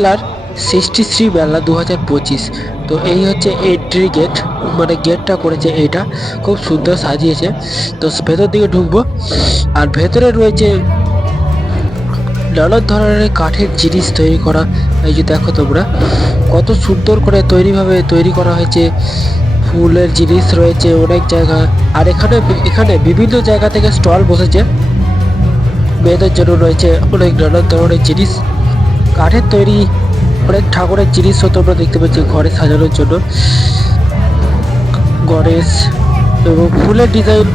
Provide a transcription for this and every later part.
মেলার সৃষ্টি শ্রী মেলা দু হাজার পঁচিশ। তো এই হচ্ছে এন্ট্রি গেট মানে গেটটা করেছে এইটা। খুব সুন্দর সাজিয়েছে। তো ভেতর দিকে ঢুকবো। আর ভেতরে রয়েছে নানান ধরনের কাঠের জিনিস তৈরি করা। এই যে দেখো তোমরা, কত সুন্দর করে তৈরিভাবে তৈরি করা হয়েছে। ফুলের জিনিস রয়েছে অনেক জায়গা। আর এখানে এখানে বিভিন্ন জায়গা থেকে স্টল বসেছে। মেয়েদের জন্য রয়েছে অনেক নানান ধরনের জিনিস। কাঠের তৈরি অনেক ঠাকুরের জিনিসও তোমরা দেখতে পাচ্ছ, ঘরে সাজানোর জন্য। গণেশ এবং ফুলের ডিজাইন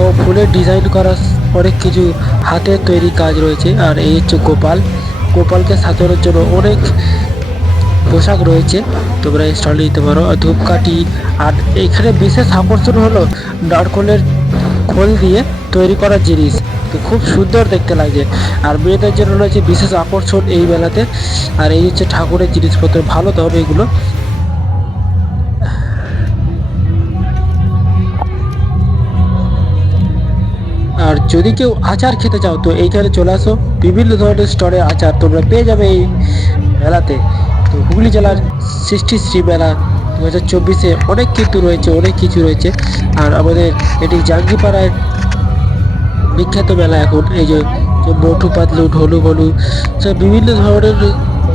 ও ফুলের ডিজাইন করা অনেক কিছু হাতের তৈরি কাজ রয়েছে। আর এই হচ্ছে গোপাল। গোপালকে সাজানোর জন্য অনেক পোশাক রয়েছে। তোমরা স্টল নিতে পারো। ধূপকাঠি আর এখানে বিশেষ আকর্ষণ হলো নারকলের খোল দিয়ে তৈরি করা জিনিস। তো খুব সুন্দর দেখতে লাগে। আর মেয়েদের জন্য রয়েছে বিশেষ আকর্ষণ এই মেলাতে। আর এই হচ্ছে ঠাকুরের জিনিসপত্র। ভালো দাম এগুলো। আর যদি কেউ আচার খেতে চাও, তো এইখানে চলে আসো। বিভিন্ন ধরনের স্টলে আচার তোমরা পেয়ে যাবে এই মেলাতে। তো হুগলি জেলার সৃষ্টি শ্রী মেলা দু হাজার চব্বিশে অনেক কিন্তু রয়েছে অনেক কিছু রয়েছে। আর আমাদের এটি জাঙ্গিপাড়ায় বিখ্যাত মেলা এখন এই যে মোটু পাতলু ঢোলু বলু সব বিভিন্ন ধরনের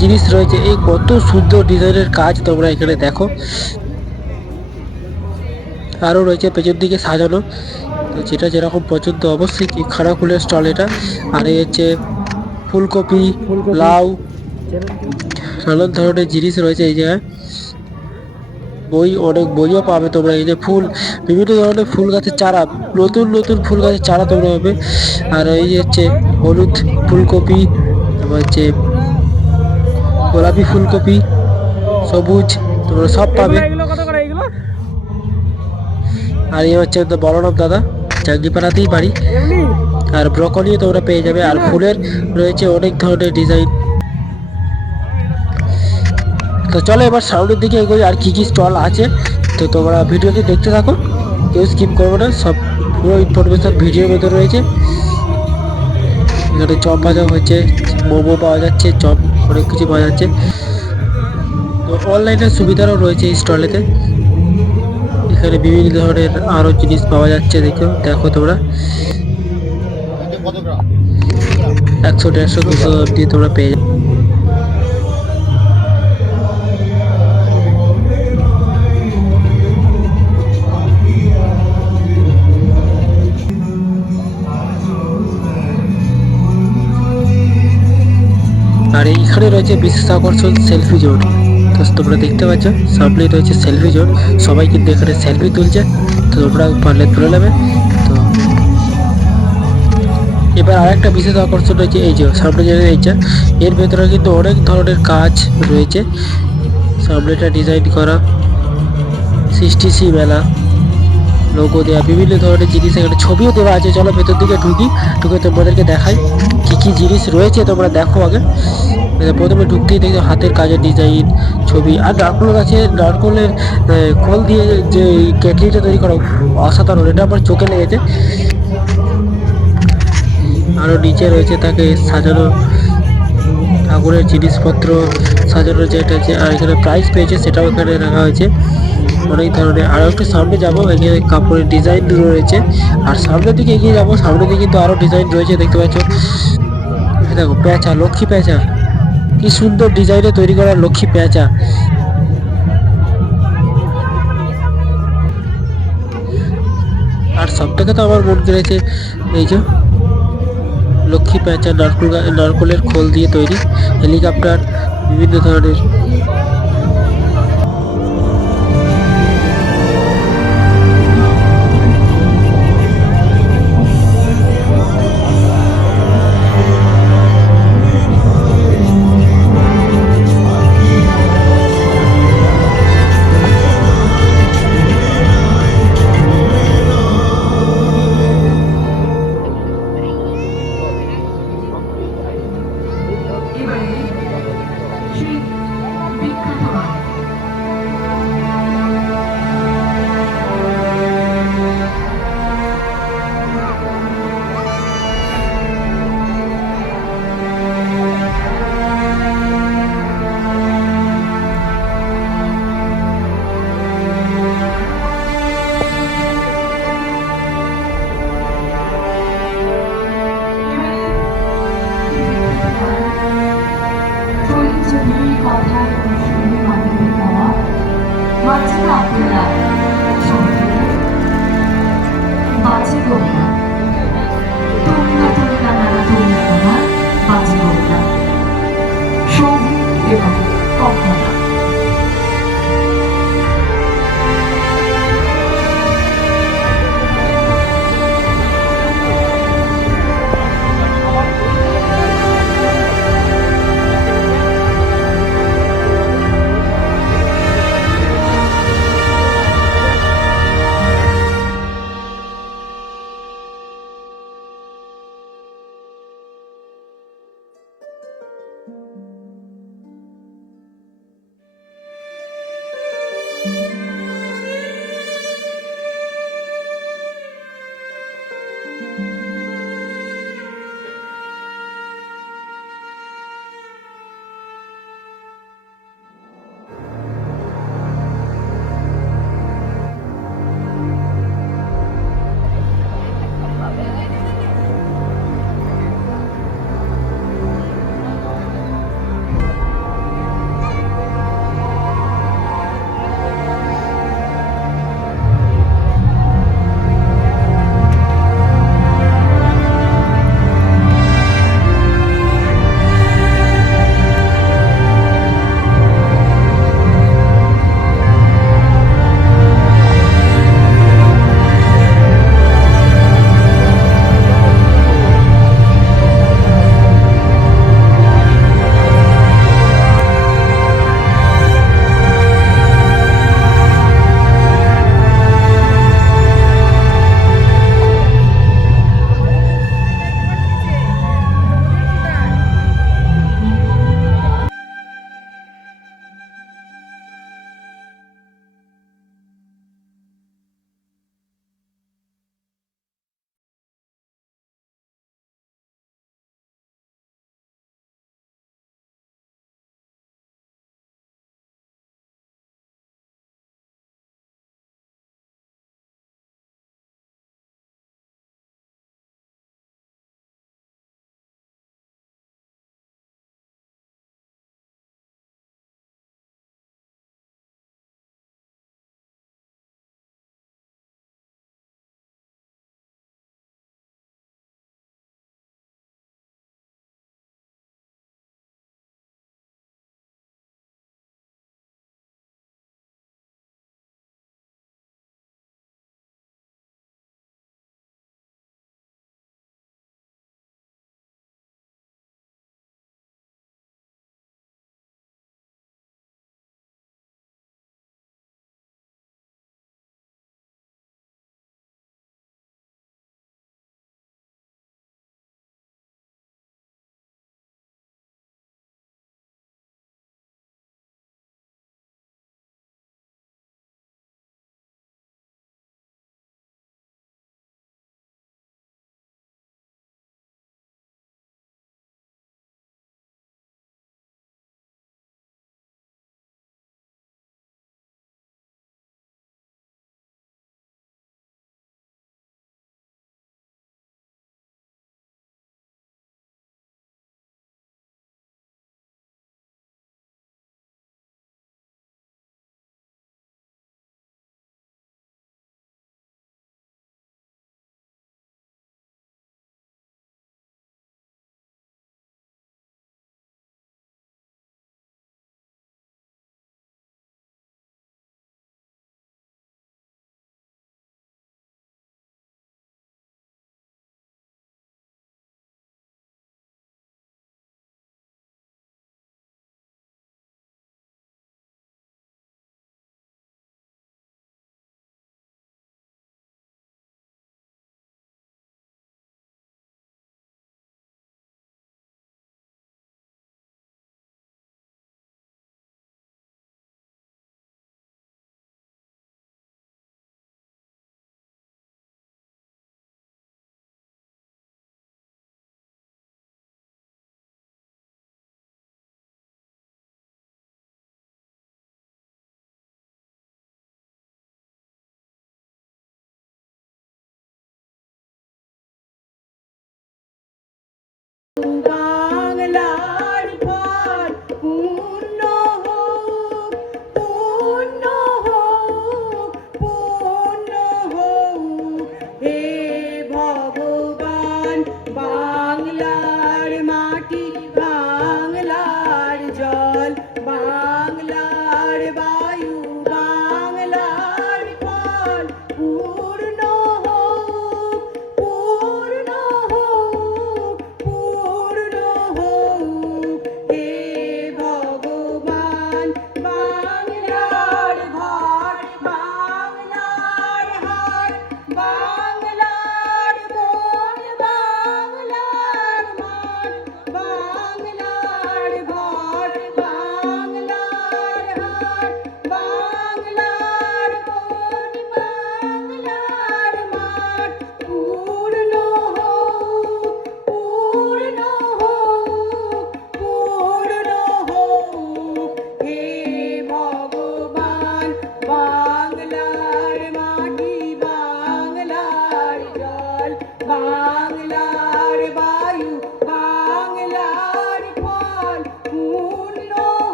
জিনিস রয়েছে। এই কত সুন্দর ডিজাইনের কাজ তোমরা এখানে দেখো। আরও রয়েছে পেছন দিকে সাজানো। তো যেটা যেরকম পছন্দ অবশ্যই কি খানাকুলের স্টল এটা। আর এই হচ্ছে ফুলকপি লাউ নানান ধরনের জিনিস রয়েছে এই জায়গায়। বই অনেক বইও পাবে তোমরা। এই যে ফুল বিভিন্ন ধরনের ফুল গাছের চারা নতুন নতুন ফুল গাছের চারা তোমরা পাবে। আর এই যে হচ্ছে হলুদ ফুলকপি তারপর হচ্ছে গোলাপি ফুলকপি সবুজ তোমরা সব পাবে। আর এই হচ্ছে বলরাম দাদা জাঙ্গিপাড়াতেই বাড়ি। আর ব্রকলিও তোমরা পেয়ে যাবে। আর ফুলের রয়েছে অনেক ধরনের ডিজাইন। তো চলো এবার সামনের দিকে এগোই আর কি কি স্টল আছে। তো তোমরা ভিডিওটি দেখতে থাকো কেউ স্কিপ করবে না সব পুরো ইনফরমেশন ভিডিওর মধ্যে রয়েছে। এখানে চপ ভাজা হচ্ছে মোমো পাওয়া যাচ্ছে চপ অনেক কিছু পাওয়া যাচ্ছে। তো অনলাইনের সুবিধারও রয়েছে এই স্টলেতে এখানে বিভিন্ন ধরনের আরও জিনিস পাওয়া যাচ্ছে দেখো দেখো তোমরা। একশো দেড়শো দুশো অব্দি তোমরা পেয়ে যাবে। আর এইখানে রয়েছে বিশেষ আকর্ষণ সেলফি জোন তো তোমরা দেখতে পাচ্ছ সামনেই রয়েছে সেলফি জোন সবাই কিন্তু এখানে সেলফি তুলছে। তো তোমরা পারলে তুলে নেবে। তো এবার আরেকটা বিশেষ আকর্ষণ রয়েছে, এই যে সামনে যে রয়েছে, এর ভেতরে কিন্তু অনেক ধরনের কাজ রয়েছে। সামনেটা ডিজাইন করা সৃষ্টি সি মেলা লোগো দেওয়া বিভিন্ন ধরনের জিনিস এখানে ছবিও দেওয়া আছে। চলো ভেতর দিকে ঢুকি, ঢুকে তোমাদেরকে দেখাই। কি জিনিস রয়েছে তোমরা দেখো আগে? প্রথমে ঢুকতেই দেখো হাতের কাজের ডিজাইন ছবি, আর নারকল গাছের নারকলের খোল দিয়ে যে কেটলিটা তৈরি করা অসাধারণ, এটা আমার চোখে লেগেছে। আরও নিচে রয়েছে তাকে সাজানো ঠাকুরের জিনিসপত্র সাজানোর যেটা যে, আর এখানে প্রাইস পেয়েছে, সেটাও এখানে রাখা হয়েছে। অনেক ধরনের আরও একটু সামনে যাব, এখানে কাপড়ের ডিজাইন রয়েছে। আর সামনের দিকে এগিয়ে যাব, সামনের দিকে কিন্তু আরও ডিজাইন রয়েছে, দেখতে পাচ্ছ। দেখো, পেঁচা, লক্ষ্মী পেঁচা। কি সুন্দর ডিজাইনে তৈরি করা লক্ষ্মী পেঁচা। আর সব থেকে তো আমার মন কেড়েছে এই যে লক্ষ্মী পেঁচা, নারকোল নারকোলের নারকলের খোল দিয়ে তৈরি। হেলিকপ্টার, বিভিন্ন ধরনের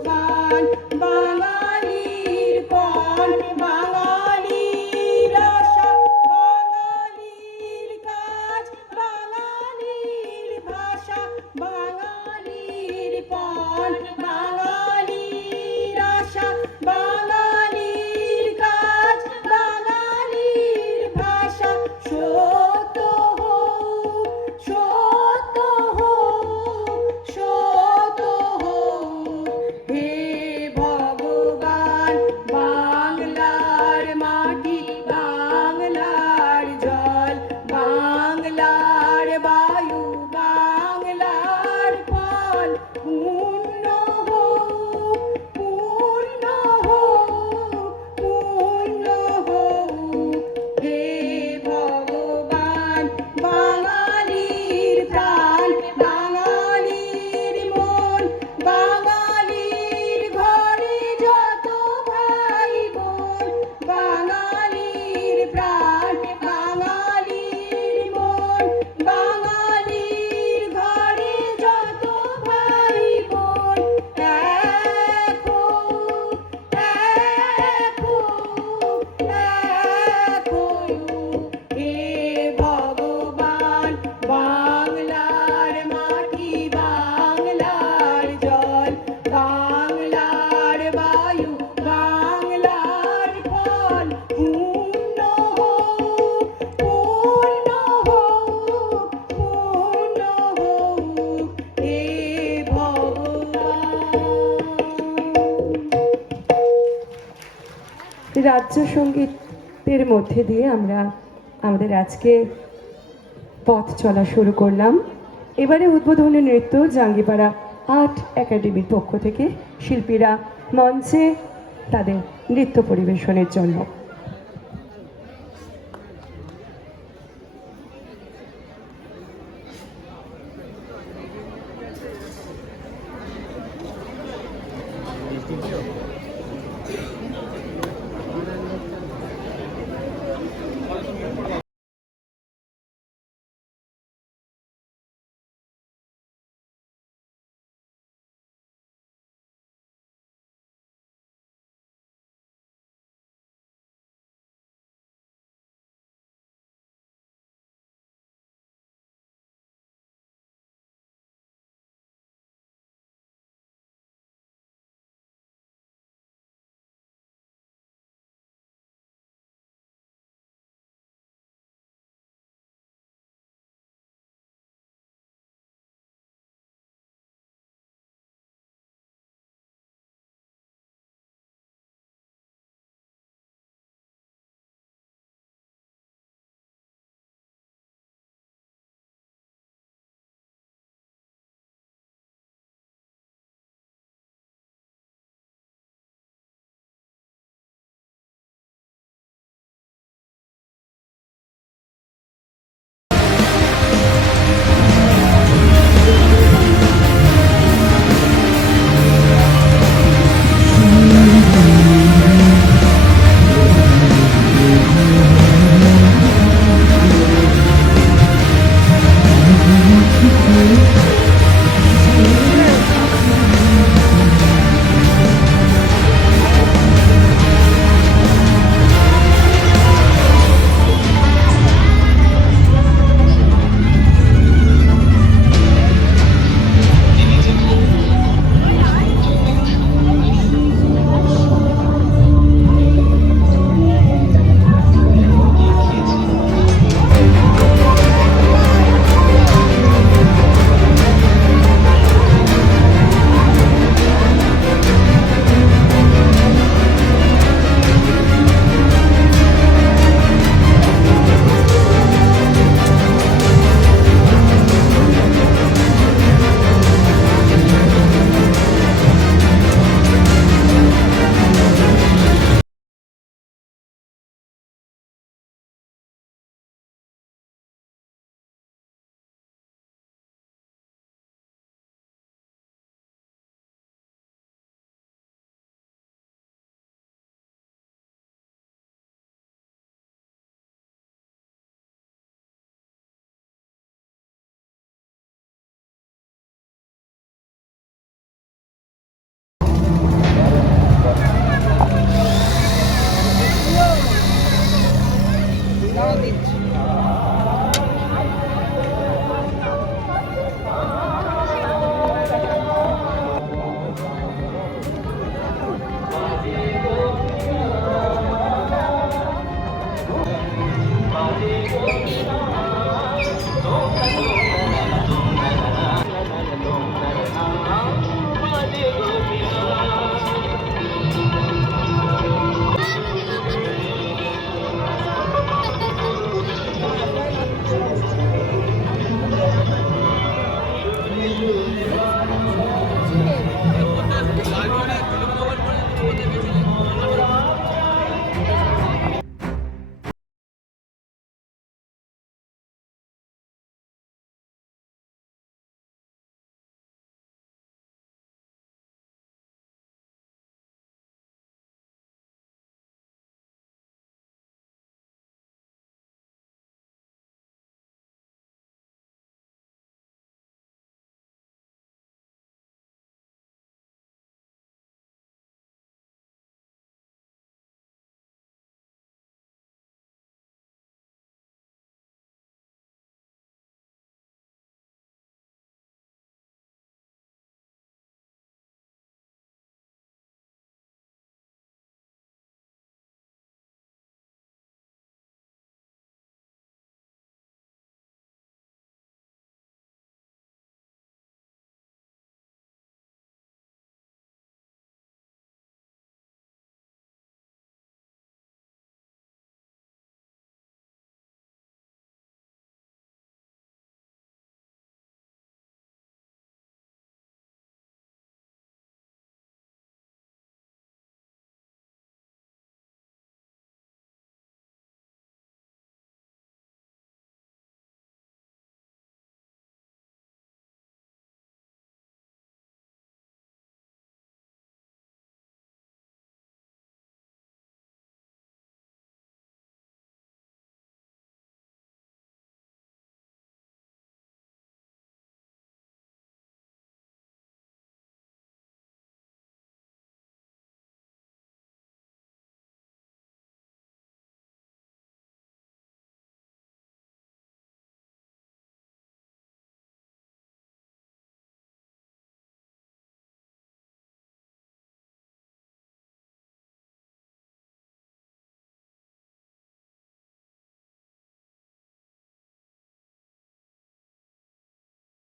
Bye Bhagavan. সঙ্গীতের মধ্যে দিয়ে আমরা আমাদের আজকে পথ চলা শুরু করলাম। এবারে উদ্বোধনী নৃত্য জাঙ্গিপাড়া আর্ট একাডেমির পক্ষ থেকে শিল্পীরা মঞ্চে তাদের নৃত্য পরিবেশনের জন্য।